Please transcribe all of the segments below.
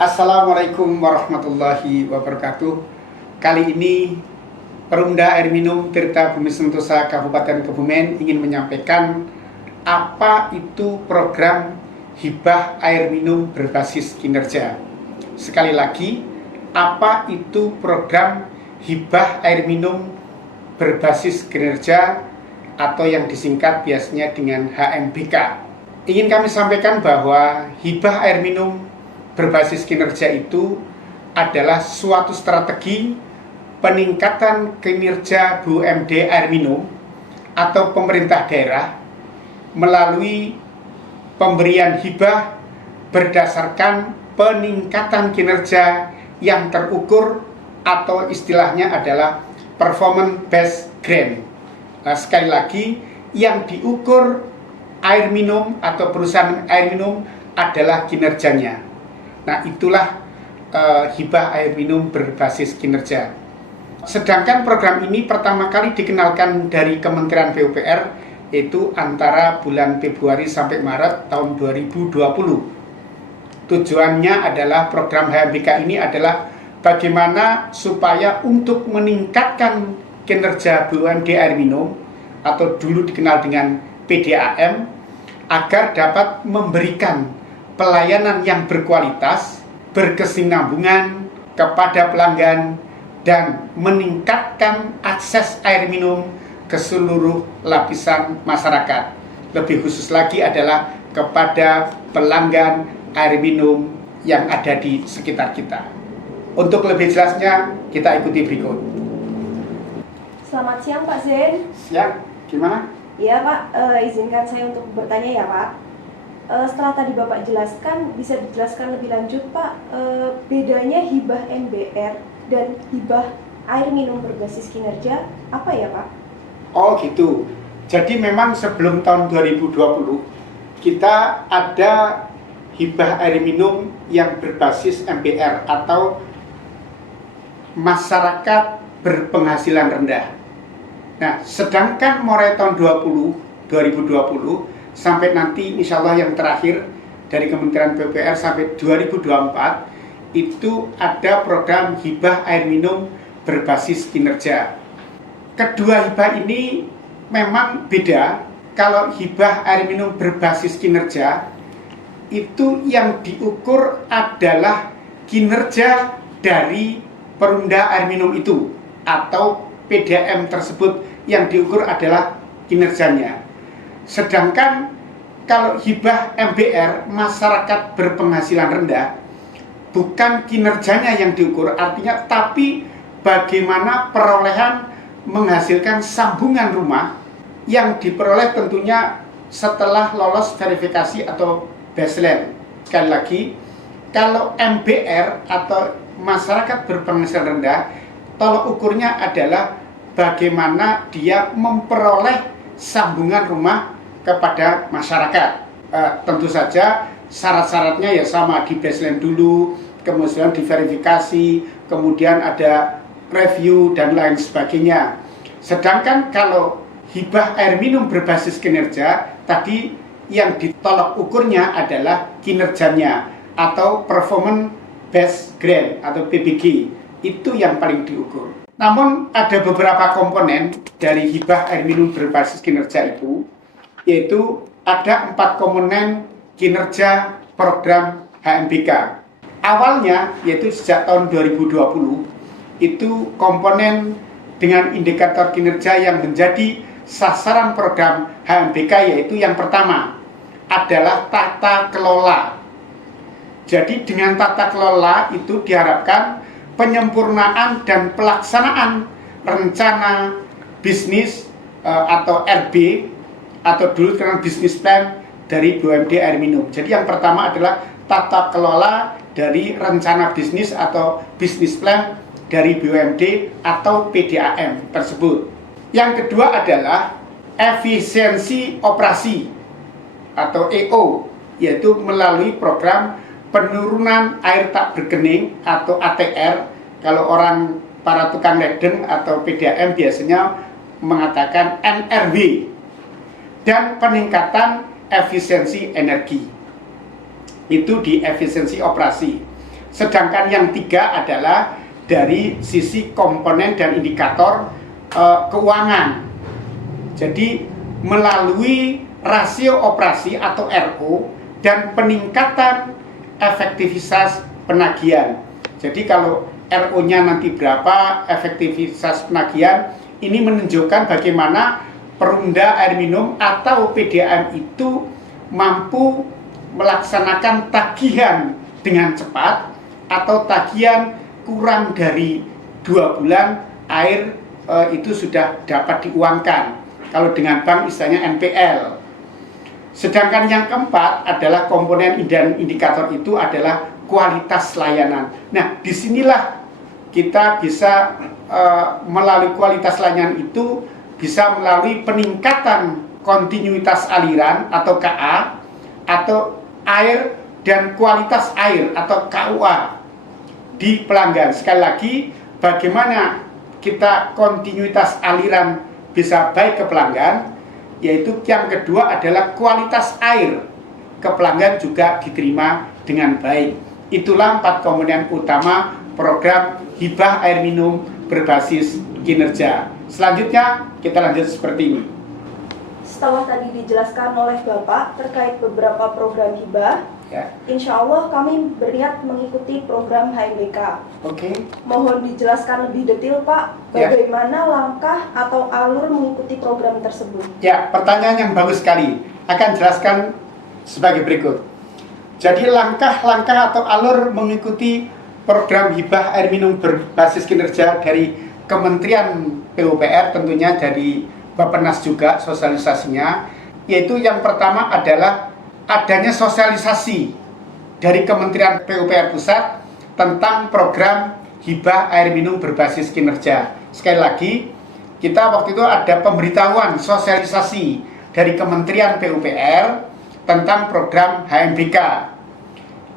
Assalamualaikum warahmatullahi wabarakatuh. Kali ini Perumda Air Minum Tirta Bumi Sentosa Kabupaten Kebumen ingin menyampaikan apa itu program hibah air minum berbasis kinerja. Sekali lagi, apa itu program hibah air minum berbasis kinerja atau yang disingkat biasanya dengan HMBK. Ingin kami sampaikan bahwa hibah air minum berbasis kinerja itu adalah suatu strategi peningkatan kinerja BUMD air minum atau pemerintah daerah melalui pemberian hibah berdasarkan peningkatan kinerja yang terukur atau istilahnya adalah performance based grant. Nah, sekali lagi, yang diukur air minum atau perusahaan air minum adalah kinerjanya. Nah, itulah hibah air minum berbasis kinerja. Sedangkan program ini pertama kali dikenalkan dari Kementerian PUPR, yaitu antara bulan Februari sampai Maret tahun 2020. Tujuannya adalah program HMBK ini adalah bagaimana supaya untuk meningkatkan kinerja BUMD air minum atau dulu dikenal dengan PDAM agar dapat memberikan pelayanan yang berkualitas, berkesinambungan kepada pelanggan, dan meningkatkan akses air minum ke seluruh lapisan masyarakat. Lebih khusus lagi adalah kepada pelanggan air minum yang ada di sekitar kita. Untuk lebih jelasnya, kita ikuti berikut. Selamat siang Pak Zen. Siang, gimana? Iya Pak, izinkan saya untuk bertanya ya Pak. Setelah tadi Bapak jelaskan, bisa dijelaskan lebih lanjut Pak, bedanya hibah MBR dan hibah air minum berbasis kinerja apa ya Pak? Oh gitu, jadi memang sebelum tahun 2020 kita ada hibah air minum yang berbasis MBR atau masyarakat berpenghasilan rendah. Nah, sedangkan mulai tahun 2020 sampai nanti insya Allah yang terakhir dari Kementerian PUPR sampai 2024 itu ada program hibah air minum berbasis kinerja. Kedua hibah ini memang beda. Kalau hibah air minum berbasis kinerja itu yang diukur adalah kinerja dari Perumda air minum itu atau PDAM tersebut, yang diukur adalah kinerjanya. Sedangkan kalau hibah MBR, masyarakat berpenghasilan rendah, bukan kinerjanya yang diukur, artinya tapi bagaimana perolehan menghasilkan sambungan rumah yang diperoleh tentunya setelah lolos verifikasi atau baseline. Sekali lagi, kalau MBR atau masyarakat berpenghasilan rendah, tolak ukurnya adalah bagaimana dia memperoleh sambungan rumah kepada masyarakat. Tentu saja syarat-syaratnya ya sama, di baseline dulu, kemudian diverifikasi, kemudian ada review dan lain sebagainya. Sedangkan kalau hibah air minum berbasis kinerja, tadi yang ditolak ukurnya adalah kinerjanya atau performance based grant atau PBG, itu yang paling diukur. Namun ada beberapa komponen dari hibah air minum berbasis kinerja itu, yaitu ada 4 komponen kinerja program HMBK. Awalnya, yaitu sejak tahun 2020, itu komponen dengan indikator kinerja yang menjadi sasaran program HMBK, yaitu yang pertama adalah tata kelola. Jadi dengan tata kelola itu diharapkan penyempurnaan dan pelaksanaan rencana bisnis atau RB atau dulu dengan bisnis plan dari BUMD air minum. Jadi yang pertama adalah tata kelola dari rencana bisnis atau bisnis plan dari BUMD atau PDAM tersebut. Yang kedua adalah efisiensi operasi atau EO, yaitu melalui program penurunan air tak berkening atau ATR. Kalau orang para tukang ledeng atau PDAM biasanya mengatakan NRW. Dan peningkatan efisiensi energi. Itu di efisiensi operasi. Sedangkan yang tiga adalah dari sisi komponen dan indikator keuangan. Jadi melalui rasio operasi atau RO dan peningkatan efektivitas penagihan. Jadi kalau RO-nya nanti berapa, efektivitas penagihan, ini menunjukkan bagaimana Perumda Air Minum atau PDAM itu mampu melaksanakan tagihan dengan cepat atau tagihan kurang dari 2 bulan air itu sudah dapat diuangkan. Kalau dengan bank istilahnya NPL. Sedangkan yang keempat adalah komponen dan indikator itu adalah kualitas layanan. Nah, disinilah kita bisa melalui kualitas layanan itu bisa melalui peningkatan kontinuitas aliran atau KA atau air dan kualitas air atau KUA di pelanggan. Sekali lagi, bagaimana kita kontinuitas aliran bisa baik ke pelanggan, yaitu yang kedua adalah kualitas air ke pelanggan juga diterima dengan baik. Itulah 4 komponen utama program hibah air minum berbasis kinerja. Selanjutnya kita lanjut seperti ini. Setelah tadi dijelaskan oleh Bapak terkait beberapa program hibah, Ya. insya Allah kami berniat mengikuti program HMBK. Oke. Mohon dijelaskan lebih detail Pak, Ya. bagaimana langkah atau alur mengikuti program tersebut. Ya, pertanyaan yang bagus sekali. Akan jelaskan sebagai berikut. Jadi langkah-langkah atau alur mengikuti program hibah air minum berbasis kinerja dari Kementerian PUPR, tentunya dari Bappenas juga sosialisasinya, yaitu yang pertama adalah adanya sosialisasi dari Kementerian PUPR Pusat tentang program hibah air minum berbasis kinerja. Sekali lagi, kita waktu itu ada pemberitahuan sosialisasi dari Kementerian PUPR tentang program HMBK.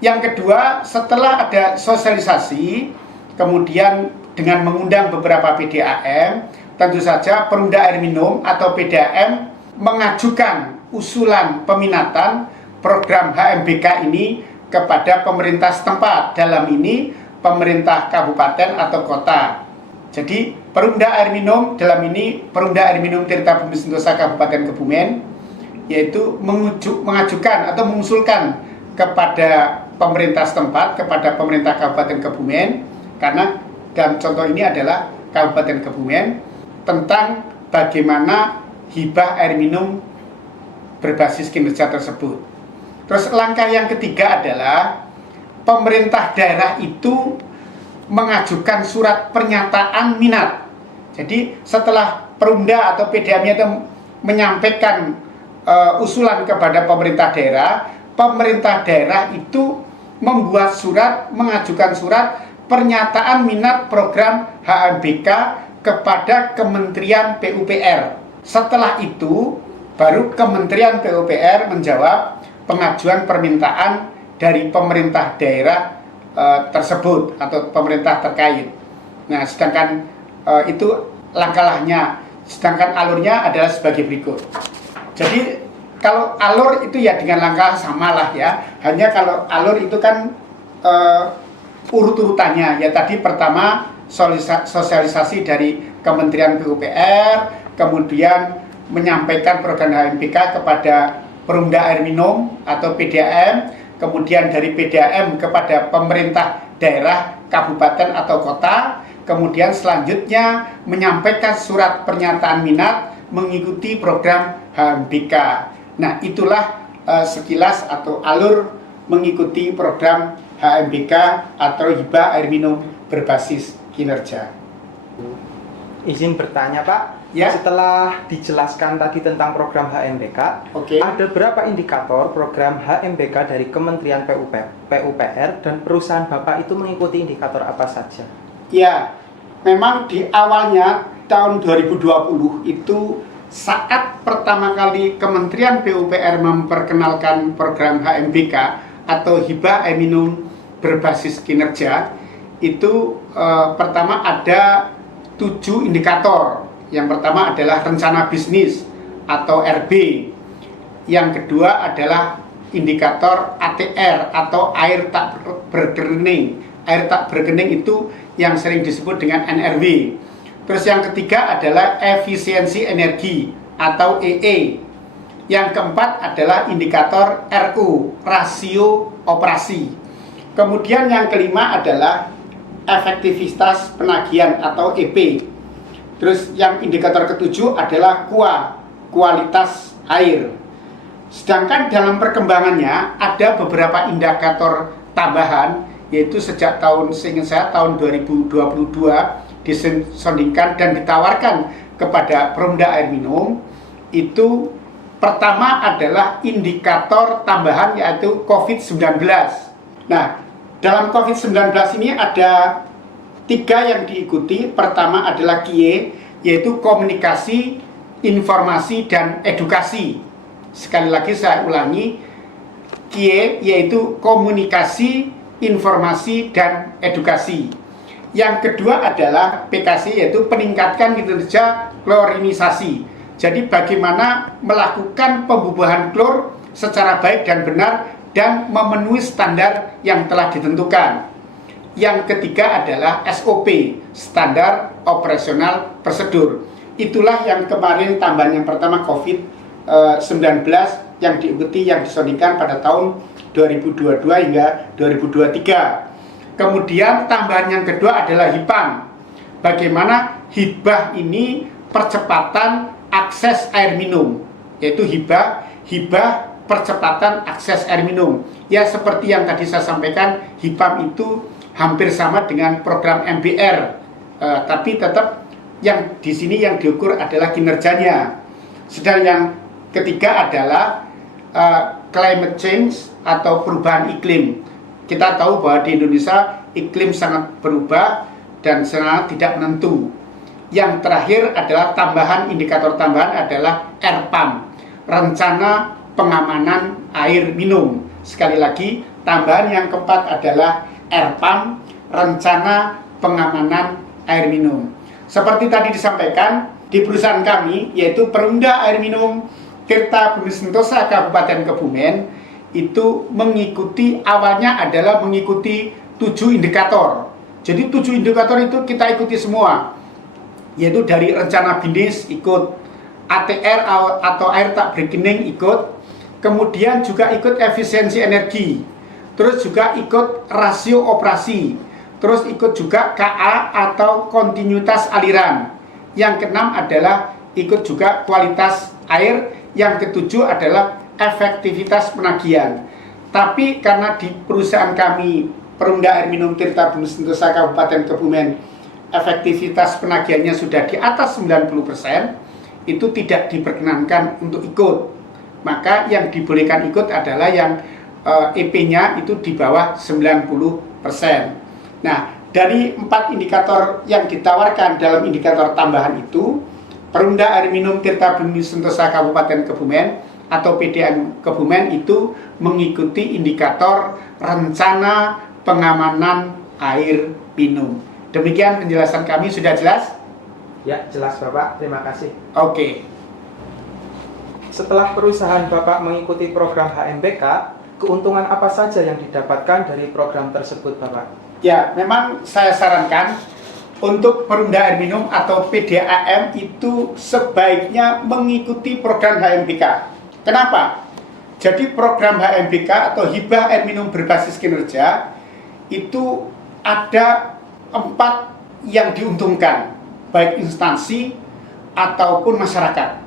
Yang kedua, setelah ada sosialisasi, kemudian dengan mengundang beberapa PDAM, tentu saja Perumda Air Minum atau PDAM mengajukan usulan peminatan program HMBK ini kepada pemerintah setempat, dalam ini pemerintah kabupaten atau kota. Jadi Perumda Air Minum, dalam ini Perumda Air Minum Tirta Bumi Sentosa Kabupaten Kebumen, yaitu mengajukan atau mengusulkan kepada pemerintah setempat, kepada pemerintah Kabupaten Kebumen, karena dan contoh ini adalah Kabupaten Kebumen, tentang bagaimana hibah air minum berbasis kinerja tersebut. Terus langkah yang ketiga adalah pemerintah daerah itu mengajukan surat pernyataan minat. Jadi setelah Perumda atau PDAM-nya itu menyampaikan usulan kepada pemerintah daerah itu membuat surat, mengajukan surat pernyataan minat program HMBK kepada Kementerian PUPR. Setelah itu, baru Kementerian PUPR menjawab pengajuan permintaan dari pemerintah daerah tersebut atau pemerintah terkait. Nah, sedangkan itu langkah-langkahnya, sedangkan alurnya adalah sebagai berikut. Jadi kalau alur itu ya dengan langkah samalah ya. Hanya kalau alur itu kan urut-urutannya ya, tadi pertama sosialisasi dari Kementerian PUPR, kemudian menyampaikan program HMBK kepada Perumda Air Minum atau PDAM, kemudian dari PDAM kepada pemerintah daerah, kabupaten atau kota, kemudian selanjutnya menyampaikan surat pernyataan minat mengikuti program HMBK. Nah, itulah sekilas atau alur mengikuti program HMBK atau hibah air minum berbasis kinerja. Izin bertanya Pak, Ya. setelah dijelaskan tadi tentang program HMBK, Oke. ada berapa indikator program HMBK dari Kementerian PUPR dan perusahaan Bapak itu mengikuti indikator apa saja? Ya, memang di awalnya tahun 2020 itu saat pertama kali Kementerian PUPR memperkenalkan program HMBK atau hibah air minum berbasis kinerja, itu pertama ada 7 indikator. Yang pertama adalah rencana bisnis atau RB. Yang kedua adalah indikator ATR atau air tak berkeruning air tak berkening itu yang sering disebut dengan NRW. Terus yang ketiga adalah efisiensi energi atau EE. Yang keempat adalah indikator RO, rasio operasi. Kemudian yang kelima adalah efektivitas penagihan atau EP. Terus yang indikator ketujuh adalah KUA, kualitas air. Sedangkan dalam perkembangannya ada beberapa indikator tambahan, yaitu sejak seingat saya tahun 2022 disondingkan dan ditawarkan kepada Perumda Air Minum. Itu pertama adalah indikator tambahan yaitu COVID-19. Nah, dalam COVID-19 ini ada 3 yang diikuti. Pertama adalah KIE, yaitu komunikasi, informasi, dan edukasi. Sekali lagi saya ulangi, KIE yaitu komunikasi, informasi, dan edukasi. Yang kedua adalah PKC, yaitu peningkatkan kinerja klorinisasi. Jadi bagaimana melakukan pembubuhan klor secara baik dan benar dan memenuhi standar yang telah ditentukan. Yang ketiga adalah SOP, standar operasional prosedur. Itulah yang kemarin tambahan yang pertama COVID-19 yang diikuti, yang disondingkan pada tahun 2022 hingga 2023. Kemudian tambahan yang kedua adalah HIPAM. Bagaimana hibah ini percepatan akses air minum, yaitu hibah percepatan akses air minum. Ya seperti yang tadi saya sampaikan, HIPAM itu hampir sama dengan program MBR, tapi tetap yang di sini yang diukur adalah kinerjanya. Sedang yang ketiga adalah climate change atau perubahan iklim. Kita tahu bahwa di Indonesia iklim sangat berubah dan sangat tidak menentu. Yang terakhir adalah indikator tambahan adalah RPAM, Rencana Pengamanan Air Minum. Sekali lagi, tambahan yang keempat adalah RPAM, Rencana Pengamanan Air Minum. Seperti tadi disampaikan, di perusahaan kami, yaitu Perumda Air Minum Tirta Bumi Sentosa Kabupaten Kebumen, itu awalnya adalah mengikuti 7 indikator. Jadi 7 indikator itu kita ikuti semua, yaitu dari rencana bisnis ikut, ATR atau air tak berkening ikut, kemudian juga ikut efisiensi energi, terus juga ikut rasio operasi, terus ikut juga KA atau kontinuitas aliran. Yang keenam adalah ikut juga kualitas air, yang ketujuh adalah efektivitas penagihan. Tapi karena di perusahaan kami Perumda Air Minum Tirta Bumi Sentosa Kabupaten Kebumen efektivitas penagihannya sudah di atas 90%, itu tidak diperkenankan untuk ikut. Maka yang dibolehkan ikut adalah yang EP-nya itu di bawah 90%. Nah, dari 4 indikator yang ditawarkan dalam indikator tambahan itu, Perumda Air Minum Tirta Bumi Sentosa Kabupaten Kebumen atau PDAM Kebumen itu mengikuti indikator Rencana Pengamanan Air Minum. Demikian penjelasan kami, sudah jelas? Ya, jelas Bapak. Terima kasih. Oke. Setelah perusahaan Bapak mengikuti program HMBK, keuntungan apa saja yang didapatkan dari program tersebut, Bapak? Ya, memang saya sarankan untuk Perumda Air Minum atau PDAM itu sebaiknya mengikuti program HMBK. Kenapa? Jadi program HMBK atau hibah air minum berbasis kinerja itu ada 4 yang diuntungkan, baik instansi ataupun masyarakat.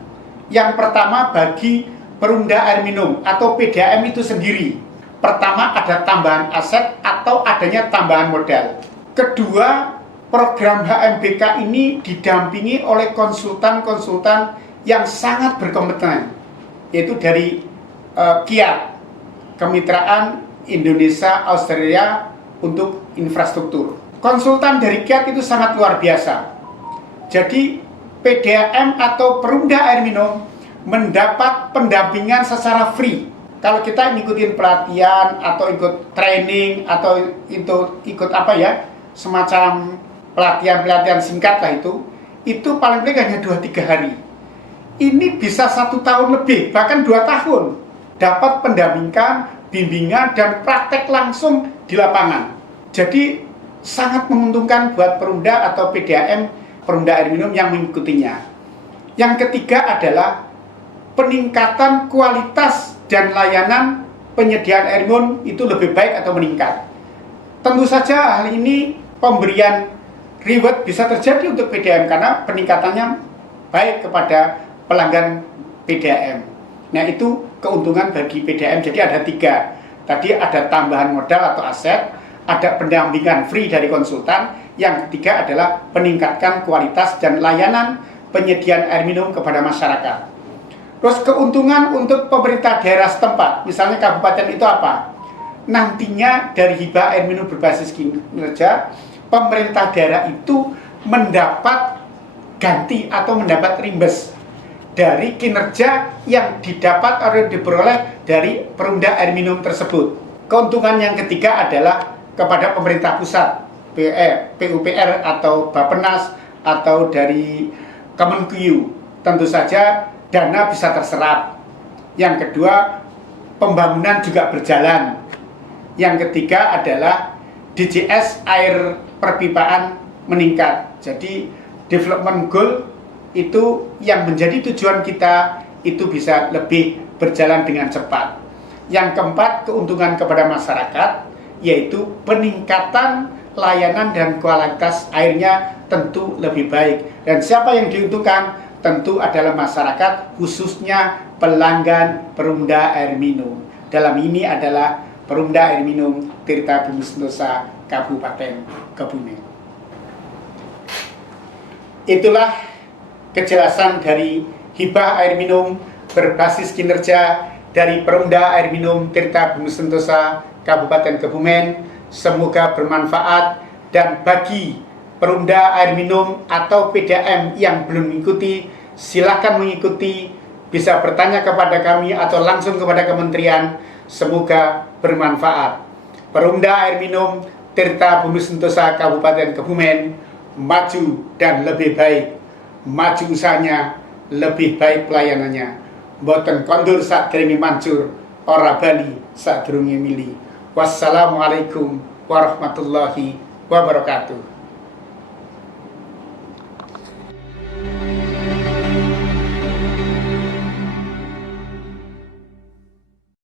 Yang pertama bagi Perumda Air Minum atau PDAM itu sendiri. Pertama ada tambahan aset atau adanya tambahan modal. Kedua, program HMBK ini didampingi oleh konsultan-konsultan yang sangat berkompeten, yaitu dari KIAT, Kemitraan Indonesia Australia untuk Infrastruktur. Konsultan dari KIAT itu sangat luar biasa. Jadi PDAM atau Perumda Air Minum mendapat pendampingan secara free. Kalau kita ngikutin pelatihan atau ikut training atau ikut semacam pelatihan singkat lah, itu paling paling hanya 2-3 hari. Ini bisa 1 tahun lebih, bahkan 2 tahun dapat pendampingan, bimbingan, dan praktek langsung di lapangan. Jadi sangat menguntungkan buat Perumda atau PDAM, Perumda Air Minum yang mengikutinya. Yang ketiga adalah peningkatan kualitas dan layanan penyediaan air minum itu lebih baik atau meningkat. Tentu saja hal ini pemberian reward bisa terjadi untuk PDAM karena peningkatannya baik kepada pelanggan PDAM. Nah, itu keuntungan bagi PDAM. Jadi ada 3. Tadi ada tambahan modal atau aset, ada pendampingan free dari konsultan. Yang ketiga adalah meningkatkan kualitas dan layanan penyediaan air minum kepada masyarakat. Terus keuntungan untuk pemerintah daerah setempat, misalnya kabupaten itu apa? Nantinya dari hibah air minum berbasis kinerja, pemerintah daerah itu mendapat ganti atau mendapat rimbes dari kinerja yang didapat atau diperoleh dari Perumda Air Minum tersebut. Keuntungan yang ketiga adalah kepada pemerintah pusat, PUPR atau Bappenas atau dari Kemenkyu. Tentu saja dana bisa terserap. Yang kedua, pembangunan juga berjalan. Yang ketiga adalah DJS air perpipaan meningkat. Jadi development goal itu yang menjadi tujuan kita itu bisa lebih berjalan dengan cepat. Yang keempat, keuntungan kepada masyarakat, yaitu peningkatan layanan dan kualitas airnya tentu lebih baik. Dan siapa yang diuntungkan? Tentu adalah masyarakat, khususnya pelanggan Perumda Air Minum. Dalam ini adalah Perumda Air Minum Tirta Bumi Sentosa Kabupaten Kebumen. Itulah kejelasan dari hibah air minum berbasis kinerja dari Perumda Air Minum Tirta Bumi Sentosa Kabupaten Kebumen. Semoga bermanfaat, dan bagi Perumda Air Minum atau PDAM yang belum mengikuti, silakan mengikuti, bisa bertanya kepada kami atau langsung kepada kementerian. Semoga bermanfaat. Perumda Air Minum Tirta Bumi Sentosa Kabupaten Kebumen maju dan lebih baik. Maju usahanya, lebih baik pelayanannya. Mboten kondur sak derenge mancur, ora bali sak durunge mili. Wassalamualaikum warahmatullahi wabarakatuh.